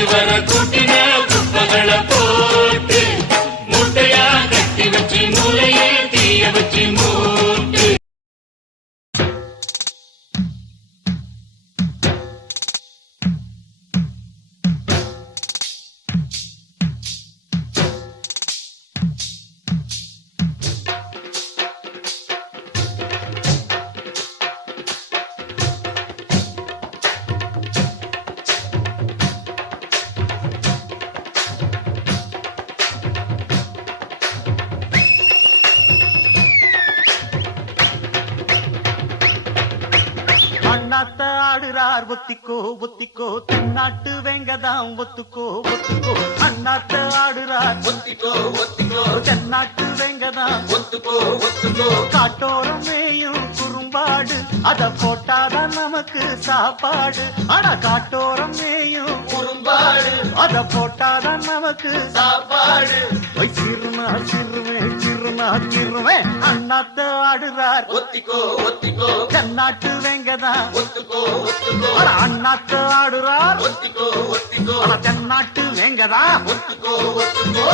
கூட்டு வர கூட்டின குப்பகளை போட்டு மூட்டையா கட்டி வச்சு மூளையே தீய வச்சு மூட்டு. அண்ணாத்த ஆடுறார் ஒத்திக்கோ ஒத்திக்கோ தென்னாட்டு வெங்கதாம் ஒத்துக்கோ ஒத்துக்கோ. அண்ணாத்த ஆடுறார் ஒத்திக்கோ ஒத்திக்கோ தென்னாட்டு வெங்கதாம் ஒத்துக்கோ ஒத்துக்கோ. காட்டோரம் மேயும் குறும்பாடு அத போட்டாதான் நமக்கு சாப்பாடு. ஆனா காட்டோரம் மேயும் குறும்பாடு அத போட்டாதான் நமக்கு சாப்பாடு. சிறுமா சிறுவேன் சிறுமா சிறுவேன். அண்ணாத்த ஆடுறார் ஒத்திக்கோ ஒத்திக்கோ தென்னாட்டு வெங்கதாம் ஒத்துக்கோ ஒத்துக்கோ. அண்ணாத்த ஆடுறார் ஒத்திக்கோ ஒத்திக்கோ தென்னாட்டு வெங்கதாம் ஒத்துக்கோ ஒத்துக்கோ.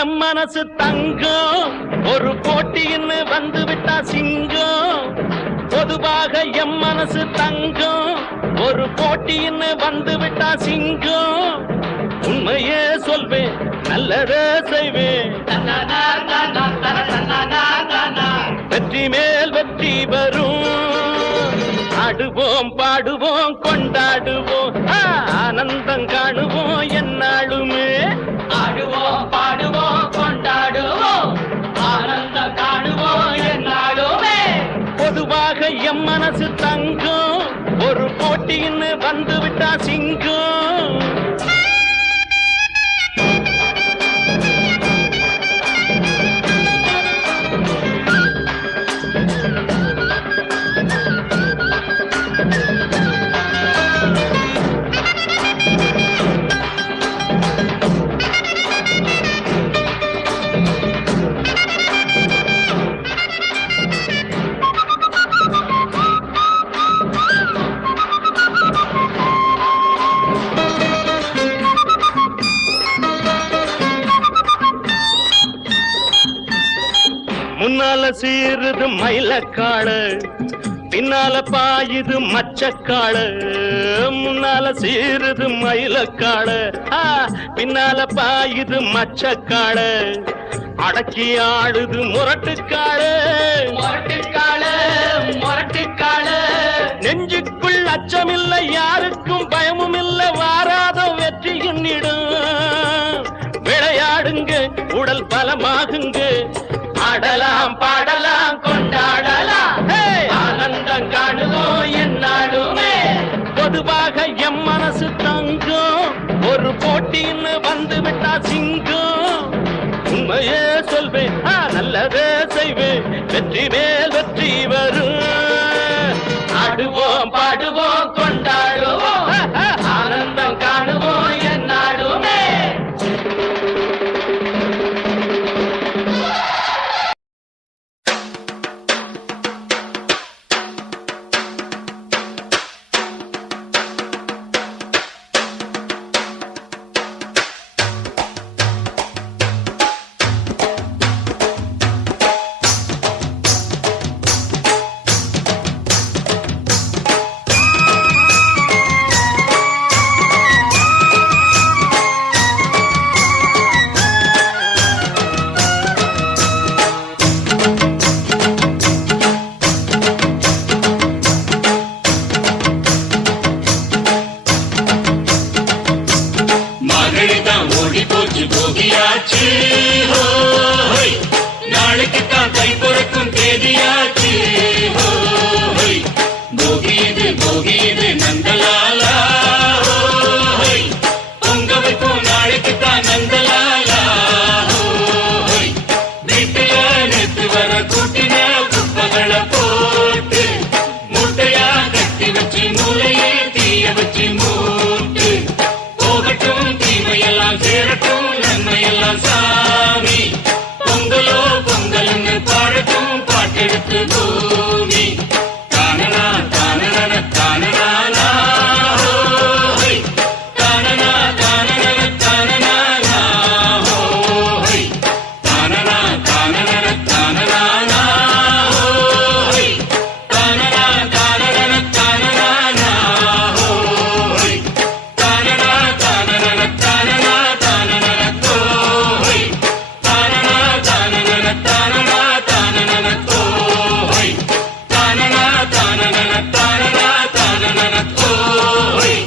எம் மனசு தங்கம் ஒரு போட்டின்னு வந்து விட்டா சிங்கம். பொதுவாக எம் மனசு தங்கம் ஒரு போட்டின்னு வந்து விட்டா சிங்கம். உண்மையே சொல்வேன் நல்லதே செய்வேன். வெற்றி மேல் வெற்றி வரும். ஆடுவோம் பாடுவோம் கொண்டாடுவோம் ஆனந்தம் காணுவோம் என்னாலுமே. ஆடுவோம் பாடுவோம் கொண்டாடுவோம் ஆனந்தம் காணுவோம் என்னாலுமே. பொதுவாக எம் மனசு தங்கம் ஒரு போட்டின்னு வந்து விட்டா சிங்கம். முன்னால சீருது மயிலக்காடு பின்னால பாயுது மச்சக்காடு. முன்னால சீருது மயிலக்காடு பின்னால பாயுது மச்சக்காடு. அடக்கி ஆடுது முரட்டுக்காடு முரட்டுக்காடு முரட்டுக்காடு. நெஞ்சுக்குள் அச்சமில்லை யாருக்கும் பயமும் இல்லை வாராத வெற்றி என்னிடும். விளையாடுங்க உடல் பலமாகுங்க ஆடலாம் பாடலாம் கொண்டாடலாம் ஆனந்தம் காணுவோம் என்னாலுமே. பொதுவாக எம் மனசு தங்கம் ஒரு போட்டின்னு வந்து விட்டா சிங்கம். உண்மையே சொல்வேன் நல்லதே செய்வேன் வெற்றி மேல் வெற்றி வரும். ஆடுவோம் பாடுவோம் கொண்டாடுவோம் ஆனந்தம் காணுவோம் என்னாலுமே. போகியாச்சு நாளைக்கு தான் கை பொறுக்கும் தேதியாச்சு போகியது போகியது நந்தலாலா தான் சாமி பொங்கலோ பொங்கல்னு பாடட்டும் பாட்டெடுத்து பூமி தானனா தானன தானனா ஹோய் தானனா தானன தானனா ஹோய் தானனா தானன தானனா ஹோய் தானனா தானன தானனா ஹோய் தானனா தானன தானனா தானன ஹோய் தானனா தானன தானனா தானன ஹோய் தானனா தானன தானனா தானன ஹோய்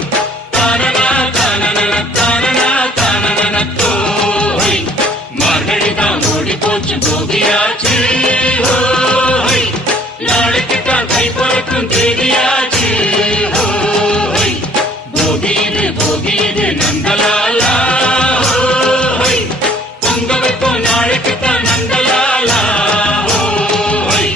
தானனா தானன தானனா தானன ஹோய் மார்கழி தான் ஓடி போச்சு போகியாச்சு ஹோய் நாளைக்கு தான் கை பிறக்கும் தேதியாச்சு ஹோய் போகியது நந்தலாலா ஹோய் பொங்க வைப்போம் நாளைக்கு தான் நந்தலாலா ஹோய்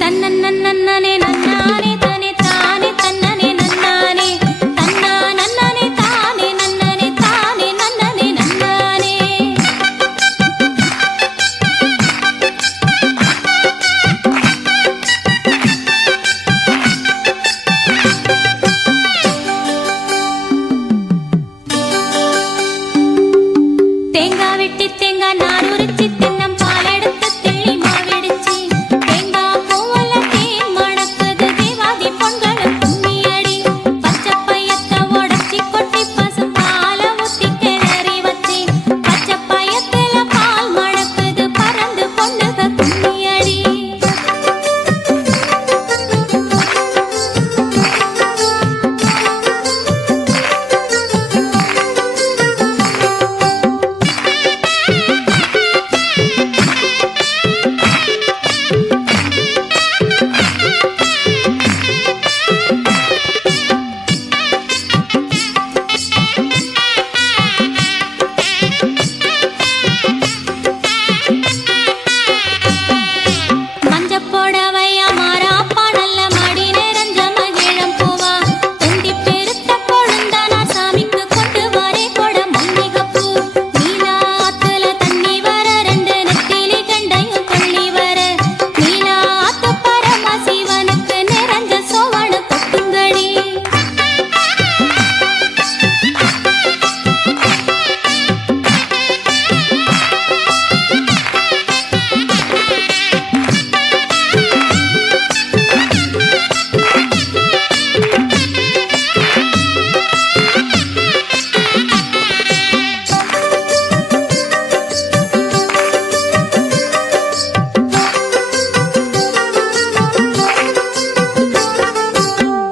தன்னன்னன்னனே நன்னானே தனே தானே தன்னனே நன்னானே தன்னா நன்னனே தானே நன்னனே தானே நன்னனே நன்னானே தேங்காய் வெட்டி தேங்காய் நார் உரிச்சி தென்னம் பால் எடுத்து தெளி மாவிடிச்சி தேங்காய் பூவல தேன் மணக்குது தேவாதி பொங்கல் கும்மியடி பச்சை பையத்தை உடைச்சி கொட்டி பசும் பாலை ஊத்தி கிளறி வச்சி பச்சை பையத்துல பால் மணக்குது பறந்து பொண்ணுக கும்மியடி மஞ்சப் புடவையா மாறாப்பா நல்ல மடி நிறைஞ்ச மகிழம் பூவா துண்டி பெருத்த கொழுந்தனா சாமிக்கு கொண்டு வரே கொட மல்லிகைப்பூ நீலா ஆத்துல தண்ணி வர ரெண்டு நெத்திலி கண்டையும் துள்ளி வர நீலா ஆத்து பரமசிவனுக்கு நிறைஞ்ச சோவன கொட்டுங்கடி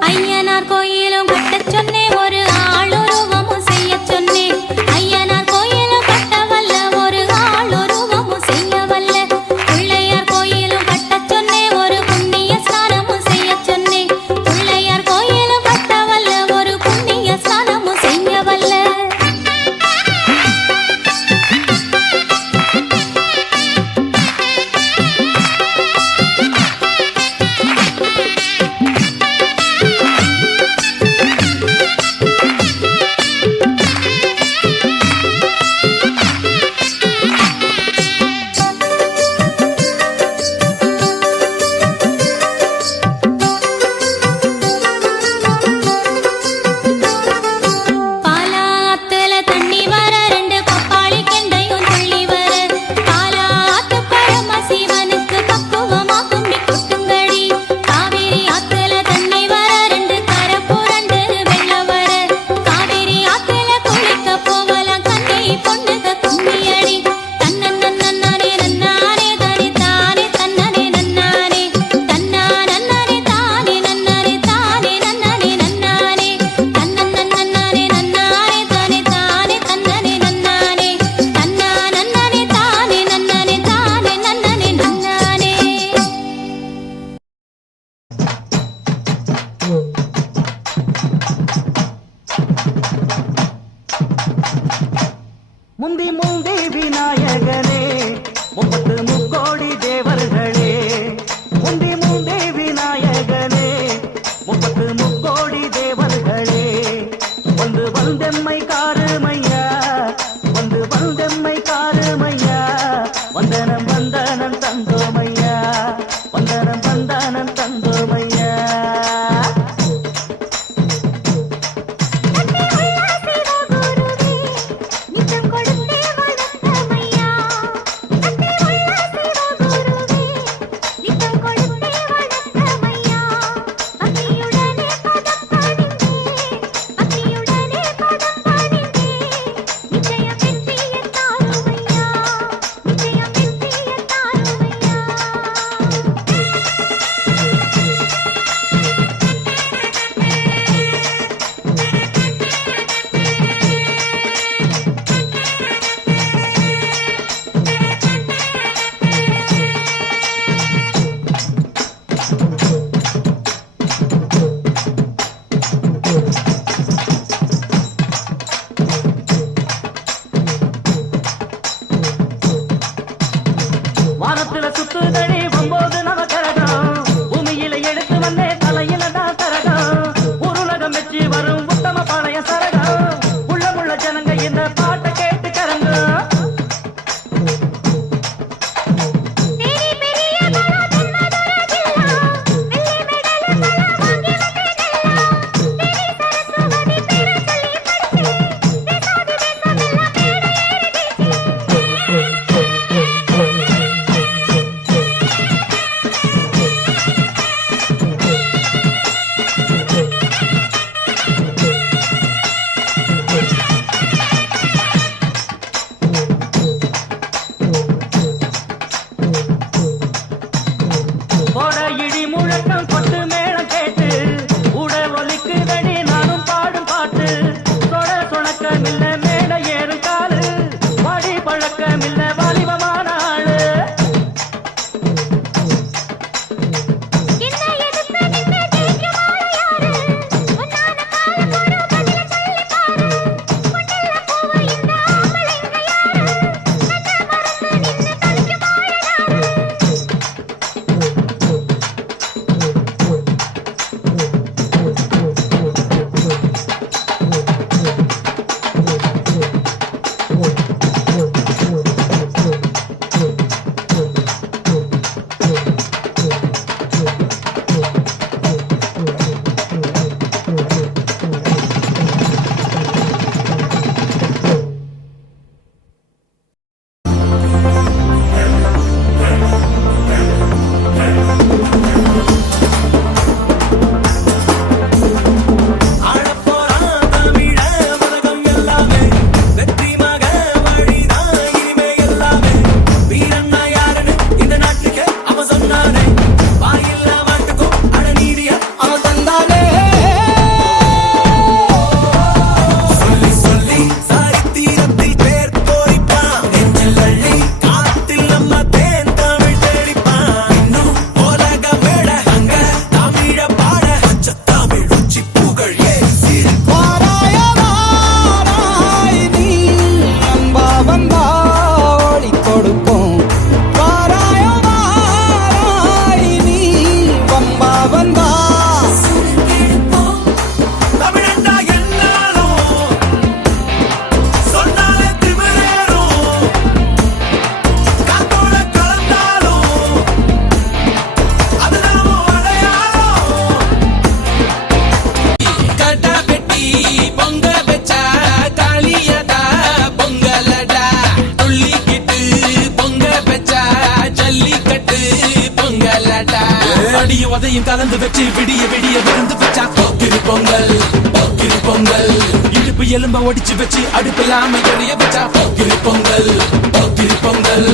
ஐயனார் கோயிலும் கட்டச் சொன்னேன் ஒரு ஆளுருவமும் செய்யச் சொன்னேன் ஐயனார் கோயிலும் கட்ட வல்ல ஒரு ஆளுருவமும் செய்ய வல்ல பிள்ளையார் கோயிலும் கட்டச் சொன்னேன் ஒரு புண்ணிய ஸ்நானமும் செய்யச் சொன்னேன் பிள்ளையார் கோயிலும் கட்ட வல்ல ஒரு புண்ணிய ஸ்நானமும் செய்ய வல்ல பாலாத்துல தண்ணி வர ரெண்டு பப்பாளி கெண்டையும் துள்ளி வர பாலாத்து பரமசிவனுக்கு பக்குவமா கும்மி கொட்டுங்கடி காவேரி ஆத்துல தண்ணி வர ரெண்டு கரை புரண்டு வெள்ள வர காவேரி ஆத்துல குளிக்க போகலாம் கண்ணி பொண்ணுக கும்மியடி தன்னன்னன்னனே நன்னானே தனி தானே தன்னனே நன்னானே தன்னா நன்னனே தானே நன்னனே தானே நன்னனே நன்னானே தன்னன்னன்னனே நன்னானே தனி தானே தன்னனே நன்னானே தன்னா நன்னனே தானே நன்னனே தானே நன்னனே நன்னானே முந்தி முந்தி விநாயகனே வந்தெம்மை காருமையா வந்து வந்தெம்மை காருமையா வந்தனம் வந்தனம் தந்தோமையா வந்தனம் வந்தனம் தந்தோமையா வானத்துல சுத்துதடி ஒம்போது நவகரகம் பூமியில எடுத்து வந்தே தலையில தான் தரகம் உருளகம் வச்சு வரும் உத்தம பாளைய சரகம் உள்ள ஜனங்க இந்த பாட்டை கேட்டு கரங்க இடி முழக்கம் கொட்டு மேளம் கேட்டு உட ஒலிக்குதடி நானும் பாடும் பாட்டு சொட சொணக்கமில்ல மேட ஏறும் காலு வாடி பழக்கமில்ல வாலிபமான ஆளு அடியும் அதையும் கலந்து வச்சு விடிய விடிய விருந்து வச்சா போக்கிரி பொங்கல் போக்கிரி பொங்கல் இடுப்பு எலும்ப ஒடிச்சு வச்சு அடுப்பில்லாம எரிய வச்சா போக்கிரி பொங்கல் போக்கிரி பொங்கல்